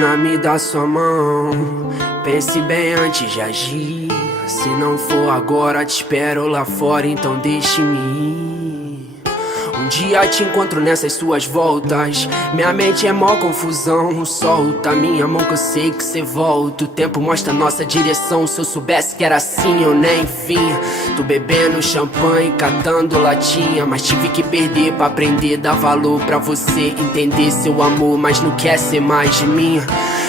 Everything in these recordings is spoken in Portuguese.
Menina, me dá sua mão. Pense bem antes de agir. Se não for agora, te espero lá fora, então deixe-me ir. Um dia te encontro nessas suas voltas. Minha mente é mó confusão. Solta minha mão que eu sei que cê volta. O tempo mostra nossa direção. Se eu soubesse que era assim, eu nem vinha. Tô bebendo champanhe, catando latinha, mas tive que perder pra aprender. Dar valor pra você entender seu amor, mas não quer ser mais de minha.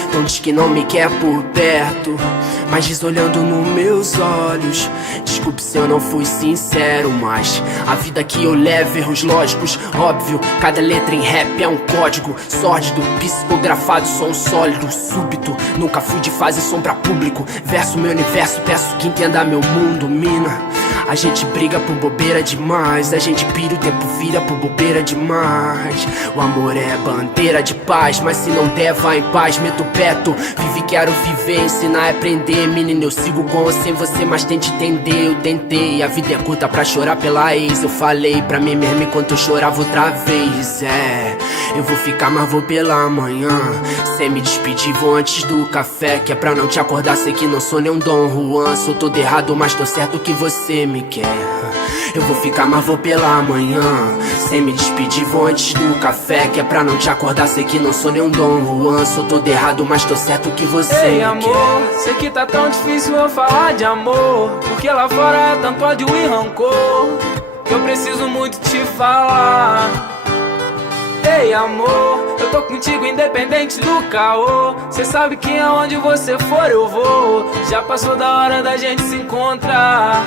Então diz que não me quer por perto, mas diz olhando nos meus olhos. Desculpe se eu não fui sincero, mas a vida que eu levo, erros lógicos, óbvio. Cada letra em rap é um código sórdido, psicografado, som sólido, súbito. Nunca fui de fazer som pra público. Verso meu universo, peço que entenda meu mundo, mina. A gente briga por bobeira demais, a gente pira, o tempo vira por bobeira demais. O amor é bandeira de paz, mas se não der, vai em paz. Meto o peto, vive, quero viver, ensinar é aprender. Menina, eu sigo com ou sem você, mas tente entender. Eu tentei, a vida é curta pra chorar pela ex. Eu falei pra mim mesmo enquanto eu chorava outra vez. Eu vou ficar, mas vou pela manhã. Sem me despedir, vou antes do café, que é pra não te acordar, sei que não sou nem um Dom Juan. Sou todo errado, mas tô certo que você me quer. Eu vou ficar, mas vou pela manhã. Sem me despedir, vou antes do café, que é pra não te acordar, sei que não sou nem um Dom Juan. Sou todo errado, mas tô certo que você Ei, me amor, quer. sei que tá tão difícil eu falar de amor, porque lá fora é tanto ódio e rancor, que eu preciso muito te falar. Ei, amor, eu tô contigo independente do caô. Cê sabe que aonde você for eu vou. Já passou da hora da gente se encontrar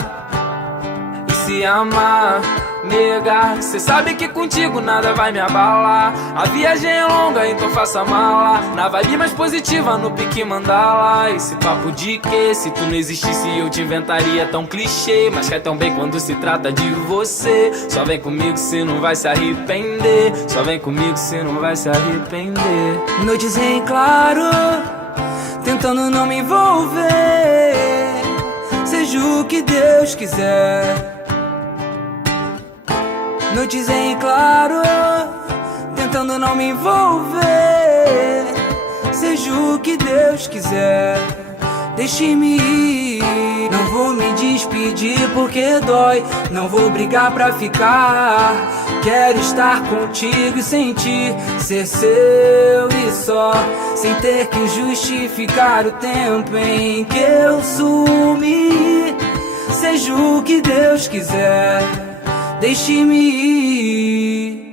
e se amar, nega. Cê sabe que contigo nada vai me abalar. A viagem é longa, então faça mala. Na vibe mais positiva, no pique mandala. Esse papo de que se tu não existisse eu te inventaria tão clichê, mas cai tão bem quando se trata de você. Só vem comigo, cê não vai se arrepender. Só vem comigo, cê não vai se arrepender. Noites em claro, tentando não me envolver. Seja o que Deus quiser. Noites em claro, tentando não me envolver. Seja o que Deus quiser, deixe-me ir. Não vou me despedir porque dói, não vou brigar pra ficar. Quero estar contigo e sentir ser seu e só, sem ter que justificar o tempo em que eu sumi. Seja o que Deus quiser, deixe-me ir.